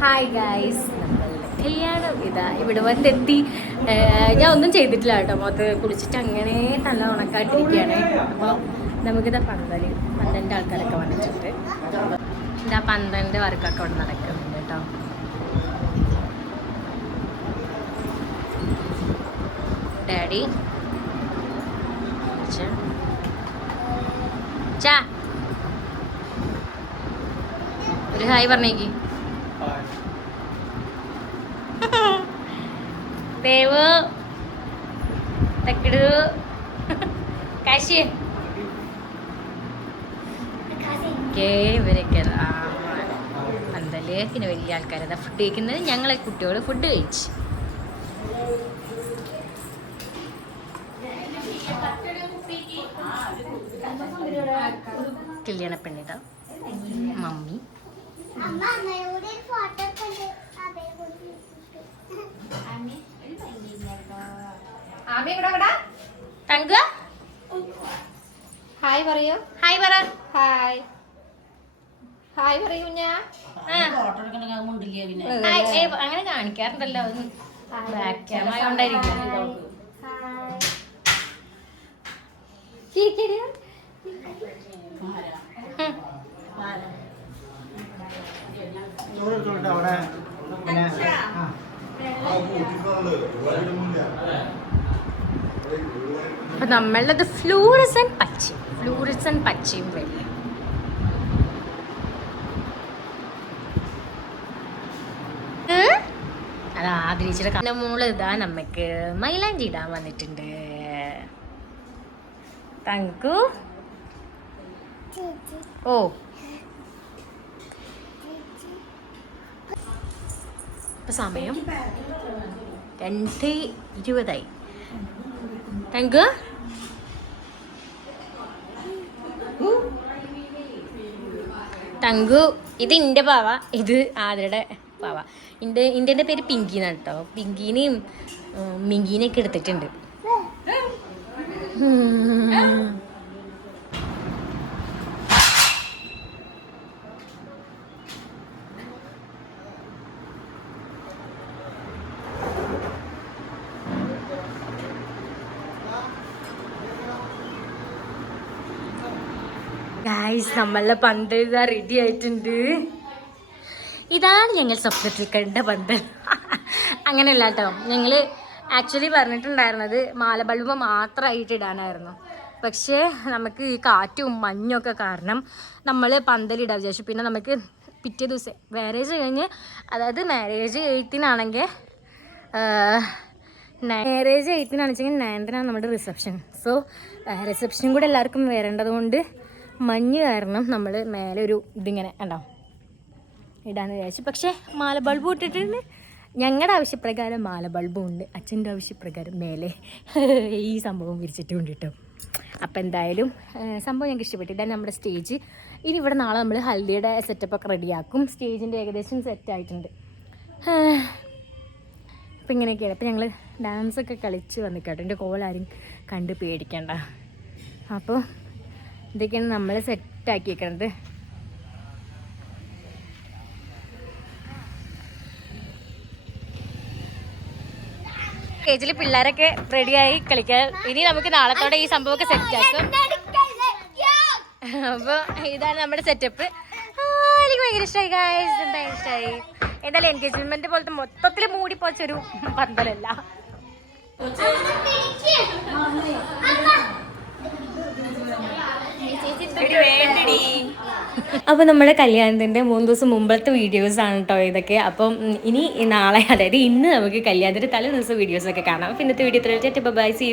Hi guys കല്യാണം ഇതാ ഇവിടെ വന്നെത്തി. ഞാൻ ഒന്നും ചെയ്തിട്ടില്ല കേട്ടോ. മുഖത്ത് കുളിച്ചിട്ട് അങ്ങനെ നല്ല ഉണക്കായിട്ടിരിക്കുകയാണ്. അപ്പോൾ നമുക്കിതാ പന്തൽ പന്ത്രണ്ട് ആൾക്കാരൊക്കെ വന്നിട്ടുണ്ട്. ഇതാ പന്ത്രണ്ട് വർക്കൊക്കെ ഇവിടെ നടക്കുന്നുണ്ട് കേട്ടോ. ഡാഡി. ചാ. ഒരു ഹായ് പറഞ്ഞേക്ക്. ദേവ്. തക്കിടു. കാശി. ഓക്കേ ഇവരൊക്കെ പിന്നെ വലിയ ആൾക്കാരതാ ഫുഡ് കഴിക്കുന്നത് ഞങ്ങളെ കുട്ടികൾ ഫുഡ് കഴിച്ചു. കല്യാണ പെണ്ണിതാ മമ്മി. അമ്മ ഫോട്ടോ ഹായ് പറയൂ. ഹായ് പറ. ഹായ് ഹായ് പറയൂ ഞാൻ അങ്ങനെ കാണിക്കാറുണ്ടല്ലോ ബാക്ക് ക്യാമറ കൊണ്ടായിരിക്കും അവിടെ അപ്പൊ നമ്മളുടെ ഫ്ലൂറിസൻ പച്ച ഫ്ലൂറിസൻ പച്ചയും വെള്ളയും? അത് ആഗ്രഹിച്ചിട്ട് കണ്ട മോൾ ഇതാ നമ്മക്ക് മൈലാഞ്ചി ഇടാൻ വന്നിട്ടുണ്ട്. തങ്കു? ഓ. സമയം രണ്ട് ഇരുപതായി. തങ്കു തങ്കു ഇത് എന്റെ പാവ. ഇത് ആതിരയുടെ പാവ. എന്റെ ഇന്റെ പേര് പിങ്കി എന്നാണ് കേട്ടോ പിങ്കീനെയും മിങ്കീനെയൊക്കെ എടുത്തിട്ടുണ്ട്. ഗായ്സ് നമ്മളെ പന്തൽ ഇതാ റെഡി ആയിട്ടുണ്ട്. ഇതാണ് ഞങ്ങൾ സ്വപ്നത്തിൽ കണ്ട പന്തൽ അങ്ങനെയല്ല കേട്ടോ ഞങ്ങൾ ആക്ച്വലി പറഞ്ഞിട്ടുണ്ടായിരുന്നത് മാല ബൾബ് മാത്രമായിട്ട് ഇടാനായിരുന്നു. പക്ഷേ നമുക്ക് ഈ കാറ്റും മഞ്ഞൊക്കെ കാരണം നമ്മൾ പന്തലിടാൻ വിചാരിച്ചു. പിന്നെ നമുക്ക് പിറ്റേ ദിവസം മാരേജ് കഴിഞ്ഞ് അതായത് മാരേജ് എയ്ത്തിനാണെങ്കിൽ മാരേജ് എയ്ത്തിനാണെന്ന് വെച്ചെങ്കിൽ നയൻത്തിനാണ് നമ്മുടെ റിസപ്ഷൻ സോ റിസപ്ഷനും കൂടെ എല്ലാവർക്കും വരേണ്ടത് കൊണ്ട് മഞ്ഞ് കാരണം നമ്മൾ മേലെ ഒരു ഇതിങ്ങനെ ഉണ്ടോ ഇടാന്ന് വിചാരിച്ചു. പക്ഷേ മാല ബൾബ് ഇട്ടിട്ടുണ്ട്. ഞങ്ങളുടെ ആവശ്യപ്രകാരം മാല ബൾബും ഉണ്ട്. അച്ഛന്റെ ആവശ്യപ്രകാരം മേലെ ഈ സംഭവം വിരിച്ചിട്ടുണ്ട് കേട്ടോ അപ്പം എന്തായാലും സംഭവം ഞങ്ങൾക്ക് ഇഷ്ടപ്പെട്ടു. ഇതാണ് നമ്മുടെ സ്റ്റേജ്. ഇനി ഇവിടെ നാളെ നമ്മൾ ഹൽദിയുടെ സെറ്റപ്പൊക്കെ റെഡിയാക്കും. സ്റ്റേജിന്റെ ഏകദേശം സെറ്റ് ആയിട്ടുണ്ട്. അപ്പം ഇങ്ങനെയൊക്കെയാണ്. അപ്പം ഞങ്ങൾ ഡാൻസൊക്കെ കളിച്ച് വന്നിട്ടോ എന്റെ കോലാരും കണ്ട് പേടിക്കണ്ട. അപ്പോൾ ഇതൊക്കെയാണ് നമ്മൾ സെറ്റാക്കിയേക്കണത് സ്റ്റേജിൽ പിള്ളേരൊക്കെ റെഡിയായി കളിക്കാൻ. ഇനി നമുക്ക് നാളത്തോടെ ഈ സംഭവമൊക്കെ സെറ്റ് ആക്കും. അപ്പോൾ ഇതാണ് നമ്മുടെ സെറ്റപ്പ് എനിക്ക് ഭയങ്കര ഇഷ്ടമായി ഗായ്സ് എന്താ ഇഷ്ടമായി എന്തായാലും എൻഗേജ്മെന്റ് പോലത്തെ മൊത്തത്തിൽ മൂടി പോച്ചൊരു പന്തലല്ല. അപ്പോൾ നമ്മുടെ കല്യാണത്തിന്റെ മൂന്ന് ദിവസം മുമ്പത്തെ വീഡിയോസ് ആണ് കേട്ടോ ഇതൊക്കെ. അപ്പം ഇനി നാളെ അതായത് ഇന്ന് നമുക്ക് കല്യാണത്തിന്റെ തലേ ദിവസം വീഡിയോസൊക്കെ കാണാം. അപ്പോൾ ഇന്നത്തെ വീഡിയോ ഇത്ര ബൈ സി